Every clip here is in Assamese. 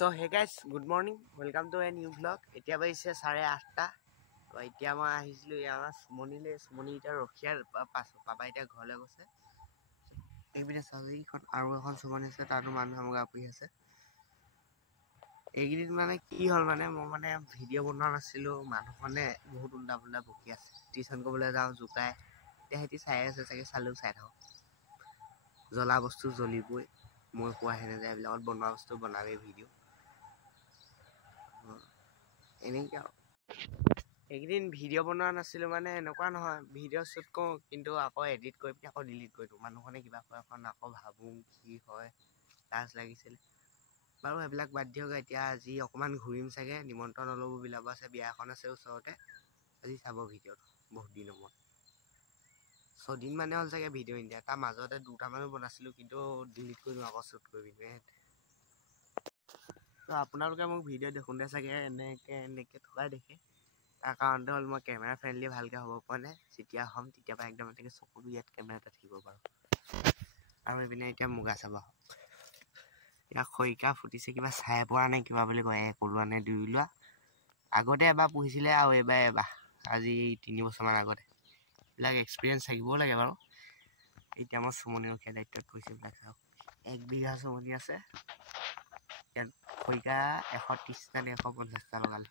So hey guys, good morning. Welcome to a new vlog. এতিয়া বাইছে 8:30 তো এতিয়া মই আহিছিলো ইয়াৰ সুমনিলে সুমনি এটা ৰখিয়াৰ পাপা এটা ঘৰলৈ গৈছে এইবিনে চালিখন আৰু এখন সুমনি আছে তাৰো মানুহ আমগা পৰি আছে এইগিদিন মানে কি হল মানে মই মানে ভিডিও বনোৱা নাছিলো মানুহখনে বহুত উল্টা পুল্টা বকি আছে টিউশন কৰিবলৈ যাও জুকাই তেহেতি চাই আছে চাগে চালু চাই থাক জ্বলা বস্তু জ্বলিবই মই কোৱা হেনে যায় বিলাকত বনোৱা বস্তু বনাবে ভিডিও এনেকা একদিন ভিডিও বনোৱা নাছিলো মানে এনেকুৱা নহয় ভিডিও শুট কৰো কিন্তু আকৌ এডিট কৰি পিনে আকৌ ডিলিট কৰি দিওঁ মানুহখনে কিবা কয় এখন আকৌ ভাবো কি হয় লাজ লাগিছিল বাৰু এবিলাক বাদ দিয়ক এতিয়া আজি অকমান ঘূৰিম চাগে নিমন্ত্ৰণ অলপ বিলাব আছে বিয়া এখন আছে ওচৰতে আজি চাব ভিডিওটো বহুত দিনৰ মূৰত 6 দিন মানে হ'ল চাগে ভিডিও ইন্ডিয়া তাৰ মাজতে দুটা মানুহ বনাছিলো কিন্তু ডিলিট কৰি দিওঁ আকৌ শুট কৰি পিনে তো আপোনালোকে মোক ভিডিও দেখোঁতে চাগে এনেকে থকাই দেখে তাৰ কাৰণটো হ'ল মই কেমেৰা ফ্ৰেণ্ডলি ভালকে হ'ব পৰা নাই যেতিয়া হ'ম তেতিয়া পৰা একদম এনেকে চকুটো ইয়াত কেমেৰা এটা থাকিব পাৰো আৰু এইপিনে এতিয়া মুগা চাব ইয়াৰ খৰিকা ফুটিছে কিবা চাই পৰা নাই কিবা বুলি কয় কলোৱা নে দুই লোৱা আগতে এবাৰ পুহিছিলে আৰু এবাৰ আজি 3 বছৰমান আগতে এইবিলাক এক্সপিৰিয়েঞ্চ থাকিবও লাগে বাৰু এতিয়া মই সুমনি ৰখীয়া দায়িত্বত পৰিছে এইবিলাক চাওক 1 বিঘা সুমনি আছে ইয়াত খৰিকা 130 টা 150 টা লগালে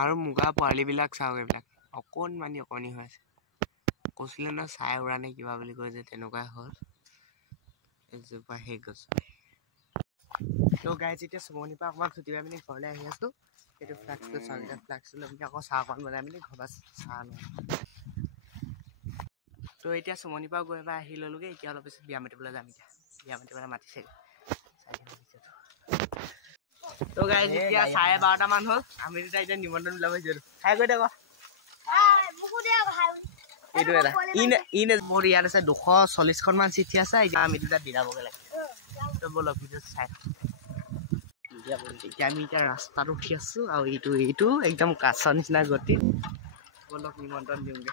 আৰু মুগা পোৱালিবিলাক চাওক এইবিলাক অকণমানি অকণি হৈ আছে কৈছিলে ন চাই উৰা নে কিবা বুলি কয় যে তেনেকুৱাই হ'ল এজোপা সেই গছ তো গাইজ এতিয়া সুমনিৰ পৰা অকণমান ছুটি পাই পিনি ঘৰলৈ আহি আছো এইটো ফ্লাক্সটো চাওক এতিয়া ফ্লাক্সটো লৈ পিনি আকৌ চাহ অকণ বনাই পিনি ঘৰ চাহ লওঁ তো এতিয়া সুমনিৰ পৰা গৈ এবাৰ আহি ল'লোগৈ এতিয়া অলপ পিছত বিয়া মাতিবলৈ যাম এতিয়া বিয়া মাতিবলৈ মাতিছেগৈ তো গাইজ এতিয়া 12:30 মান হ'ল আমি দুটা এতিয়া নিমন্ত্ৰণ ওলাব আহিছিলোঁ খাই গৈ দে এইটো এটা ইন মোৰ ইয়াত আছে 240খন মান চিঠি আছে এতিয়া আমি দুটা বিলাবগৈ লাগে তো বলক ভিডিঅ' চাই এতিয়া আমি এতিয়া ৰাস্তাত উঠি আছো আৰু এইটো একদম কাছৰ নিচিনা গতি বলক নিমন্ত্ৰণ দিওঁগে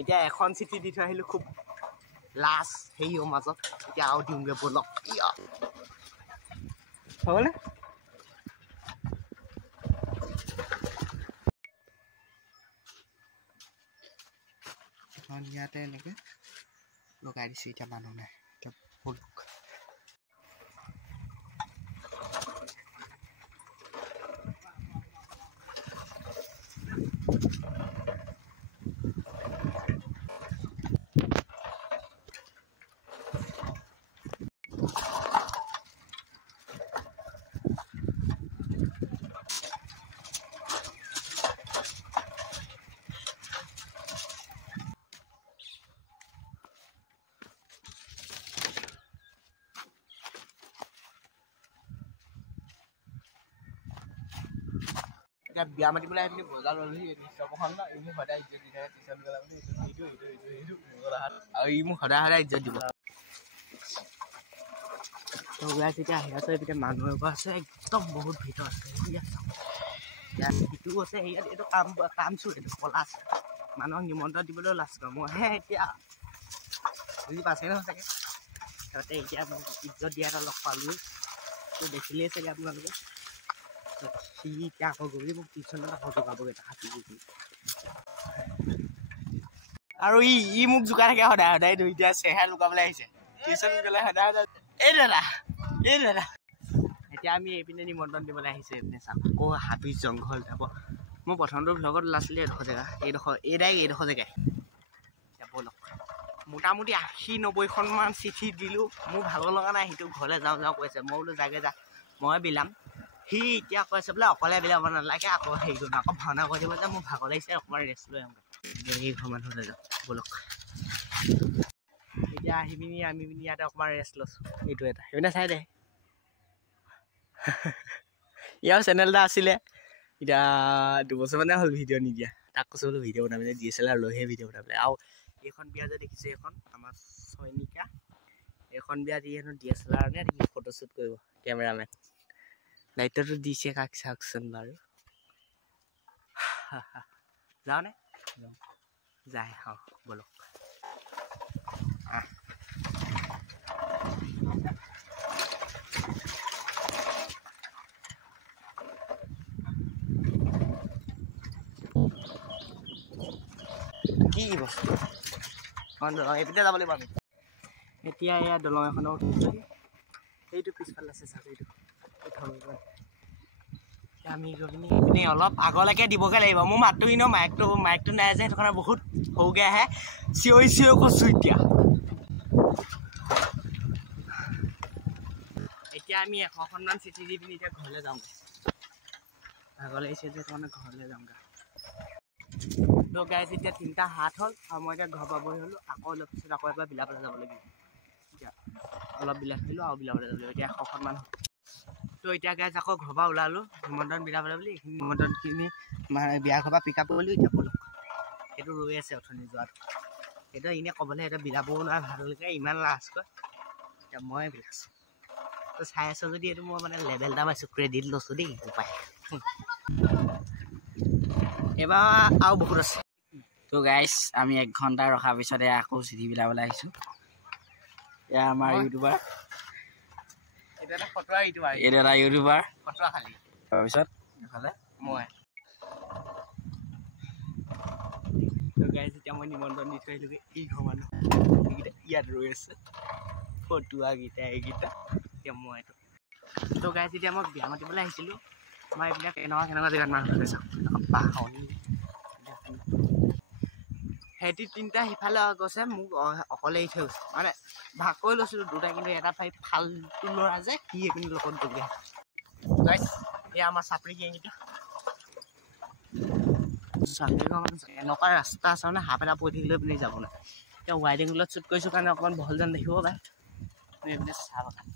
এতিয়া এখন চিঠি দি থৈ আহিলো খুব লাষ্ট হেৰিও মাজত এতিয়া আৰু দিওঁগে বলক হ'বনে ইয়াতে এনেকে লগাই দিছে এতিয়া মানুহ নাই এতিয়া বলক বিয়া মাতিবলৈ আহি পিনি বজাৰ ল'লোহি দৃশ্যপখন ই মোক সদায় ইজ্জত দি থাকে টিউশ্যন গ'লা বুলি আৰু ই মোক সদায় ইজ্জত দিব তো ওলাই যেতিয়া আহি আছে এতিয়া মানুহ এঘৰ আছে একদম বহুত ভিতৰ আছে ইয়াত সিটো আছে ইয়াত এইটো কামছো এইটো কলা আছে মানুহক নিমন্ত্ৰণ দিবলৈও লাজ কৰোঁ মইহে এতিয়া বুজি পাইছে নহয় চাগে সিহঁতে এতিয়া মোক ইজ্জত দিয়া এটা লগ পালোঁ তো দেখিলেই চাগে আপোনালোকে সি এতিয়া আকৌ গ'লি মোক টিউশ্যনত আকৌ জোকাবগৈ হাতী আৰু ই মোক জোকাই থাকে সদায় এতিয়া চেহেৰা লুকাবলৈ আহিছে টিউশ্যন গ'লে সদায় এই দাদা এতিয়া আমি এইপিনে নিমন্ত্ৰণ দিবলৈ আহিছে এইপিনে চাম আকৌ হাবি জংঘল যাব মই প্ৰথমটো ভ্লগত ওলাইছিলোঁ এইডোখৰ জেগা এইডোখৰ জেগাই এতিয়া ব'লক মোটামুটি 80-90খন মান চিঠি দিলোঁ মোৰ ভালো লগা নাই সিটো ঘৰলৈ যাওঁ কৈছে মই বোলো যাগে যা মই বিলাম সি এতিয়া কৈছে বোলে অকলে বিলাব নালাগে আকৌ হেৰি কৰিব আকৌ ভাওনা কৰি দিব যে মোৰ ভাগৰ লাগিছে অকণমান ৰেষ্ট লৈ আহোঁগৈ ঘৰ মানুহলৈ যাওঁ ব'লক এতিয়া আহি পিনি আমি পিনি ইয়াতে অকণমান ৰেষ্ট লৈছোঁ এইটো এটা সেইপিনে চাই দে ইয়াৰ চেনেল এটা আছিলে এতিয়া 2 বছৰ মানে হ'ল ভিডিঅ' নিদিয়া তাক কৈছোঁ বোলো ভিডিঅ' বনাবলৈ DSLR লৈহে ভিডিঅ' বনাবলৈ আৰু এইখন বিয়া যে দেখিছে এইখন আমাৰ চয়নিকা এইখন বিয়াত ই হেনো DSLR নে ফটোশ্বুট কৰিব কেমেৰামেন দায়িত্বটো দিছে কাক চাওকচোন বাৰু যাওঁনে যায় ব'লক কি বস্তু এইপিনে যাব লাগিব আমি এতিয়া এয়া দলং এখনৰ উঠিছোঁ এইটো পিছফালে আছে চাওক এইটো আমি গৈ পিনি এইপিনে অলপ আগলৈকে দিবগৈ লাগিব মোৰ মাতটো কিনো মাইকটো নাই যে সেইটো কাৰণে বহুত সৰুকৈ আহে চিঞৰি কৈছোঁ এতিয়া আমি 100খনমান চিঠি দি পিনি এতিয়া ঘৰলৈ যাওঁগৈ ভাগলৈ আহিছে যে তাৰমানে ঘৰলৈ যাওঁগৈ তো গাইজ এতিয়া 3টা 7 হ'ল আৰু মই এতিয়া ঘৰ পাবহি হ'লোঁ আকৌ অলপ পিছত আকৌ এবাৰ বিলাবলৈ যাব লাগিব এতিয়া অলপ বিলাক আহিলোঁ আৰু বিলাবলৈ যাব লাগিব এতিয়া 100খনমান হ'ল তো এতিয়া গাইজ আকৌ ঘৰৰ পৰা ওলালোঁ নিমন্ত্ৰণ বিলাবলৈ বুলি এইখিনি নিমন্ত্ৰণখিনি বিয়া ঘৰৰ পৰা পিক আপ কৰিলোঁ এতিয়া ব'লক সেইটো ৰৈ আছে অথনি যোৱাটো সেইটো এনেই ক'বলৈ সেইটো বিলাবও নোৱাৰে ভালকৈ ইমান লাজ কয় এতিয়া মই বিলাইছোঁ তো চাই আছোঁ যদি এইটো মই মানে লেভেল এটা পাইছোঁ ক্ৰেডিট লৈছোঁ দেই উপায় এবাৰ আৰু বহুত আছে তো গাইজ আমি 1 ঘণ্টা ৰখাৰ পিছতে আকৌ চিঠি বিলাবলৈ আহিছোঁ এয়া আমাৰ ইউটিউবাৰ এইটো এটা ফটোৱা ইউটিউবাৰ এইটো এটা ইউটিউবাৰ ফটোৱা খালি তাৰপিছত এইফালে মই গাইজ এতিয়া মই নিমন্ত্ৰণ দি থৈ আহিলোগৈ এই ঘৰ মানুহ এইকেইটা ইয়াত ৰৈ আছে ফটোৱাকেইটা এইকেইটা এতিয়া মই এইটো তো গাইজ এতিয়া মই বিয়া মাতিবলৈ আহিছিলোঁ মই এইবিলাক কেনেকুৱা জেগাত মানুহ চাওঁ বাহনি সিহঁতি 3টা সিফালে গৈছে মোক অকলে এৰি থৈ গৈছে মানে ভাগ কৰি লৈছিলোঁ 2টা কিন্তু এটা ফাল্টু ল'ৰা যে সি এইপিনি লগত গ'লগৈ গাইজ এয়া আমাৰ চাপৰি গেংকেইটা এনেকুৱা ৰাস্তা আছে মানে হাফ এটা পৰি থাকিলেও পিনি যাব নাই এতিয়া ৱাইডিং ৰুলত শ্বুট কৰিছোঁ কাৰণে অকণমান বহল যেন দেখিব পাৰে এইপিনে চাহ বাগান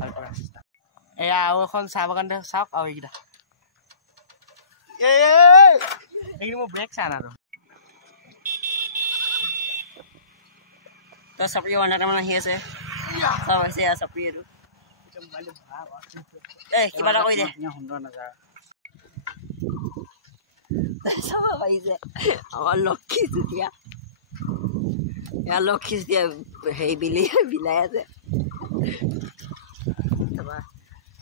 ভালকৈ ৰাস্তা এয়া আৰু এখন চাহ বাগান চাওক আৰু এইকেইটা এইখিনি মোৰ ব্ৰেক চাহ নাটো তো চাপৰি অনাৰ তাৰমানে আহি আছে চব হৈছে চাপৰি এইটো কিবা এটা কৰি দে সুন্দৰ নাযায় চব আহিছে আমাৰ লক্ষী চুতীয়া এয়া লক্ষী চুতীয়া হেৰি বিলাই আছে তাৰপৰা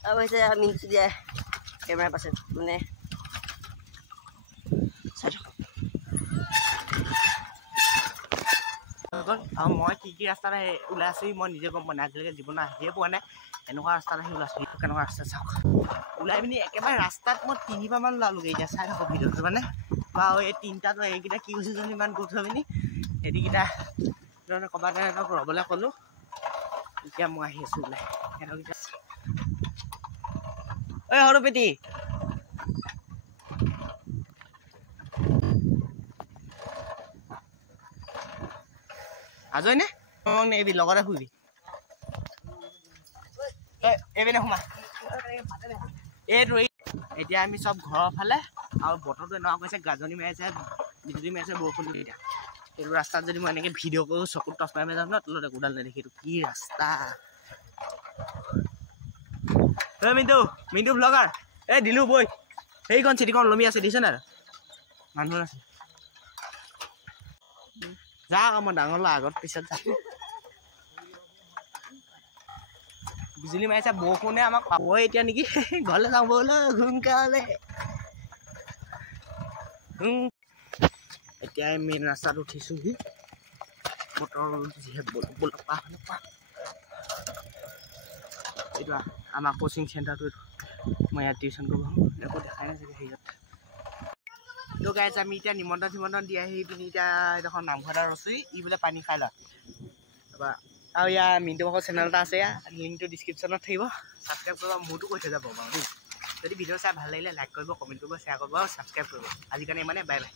আৰু হৈছে মিনু চুতীয়া কেমেৰা পাছত মানে চাই থাকক আৰু মই কি ৰাস্তাত ওলাই আছোঁ মই নিজে গম পোৱা নাই আজিলৈকে জীৱনত আহিয়ে পোৱা নাই এনেকুৱা ৰাস্তাত আহি ওলাইছোঁ কেনেকুৱা ৰাস্তা চাওক ওলাই পিনি একেবাৰে ৰাস্তাত মই 3বাৰমান ওলালোগৈ এতিয়া চাই থাকক ভিডিঅ'টো মানে বাৰু এই 3টাটো এইকেইটা কি হৈছে জানো ইমান গোট হৈ পিনি সেইকেইটা ক'ৰবাত সিহঁতক ৰ'বলৈ ক'লোঁ এতিয়া মই আহি আছোঁ ওলাই সিহঁতক ঐ সৰু পেটি আজৰি নে এইবি লগতে শুবি এইপিনে সোমা এইটো এতিয়া আমি চব ঘৰৰ ফালে আৰু বতৰটো এনেকুৱা কৈছে গাজনি মাৰিছে বিজুলী মাৰিছে বৰষুণ দি এতিয়া এইটো ৰাস্তাত যদি মই এনেকৈ ভিডিঅ' কৰোঁ চকুত টচ মাৰি যাম ন তলত একোডাল নেদেখি এইটো কি ৰাস্তা মিণ্টু ব্লগাৰ এই দিলোঁ বৈ সেইখন চিটিখন লমি আছে দিছে নাই মানুহ আছে যা আকৌ মই ডাঙৰ ল'ৰা আগত পিছত যাম বিজুলী মাৰিছে বৰষুণে আমাক পাবই এতিয়া নেকি ঘৰলৈ যাওঁ ব'লে সোনকালে এতিয়া মেইন ৰাস্তাত উঠিছোঁহি বতৰ যিহেতু এইটো আমাৰ কোচিং চেণ্টাৰটো এইটো মই ইয়াত টিউশ্যন কৰিব একো দেখাই নাই চাগে হেৰিয়ত তো গাইজ আমি এতিয়া নিমন্ত্ৰণ দি আহি পিনি এতিয়া এইডোখৰ নামঘৰ এটা ৰচি বোলে পানী খাই লওঁ তাৰপৰা আৰু ইয়াৰ মিণ্টু ভাগৰ চেনেল এটা আছে লিংকটো ডিছক্ৰিপশ্যনত থাকিব ছাবস্ক্ৰাইব কৰিব মোৰতো কৈ থৈ যাব বাৰু দেই যদি ভিডিঅ' চাই ভাল লাগিলে লাইক কৰিব কমেণ্ট কৰিব শ্বেয়াৰ কৰিব আৰু ছাবস্ক্ৰাইব কৰিব আজিকালি মানে বাই বাই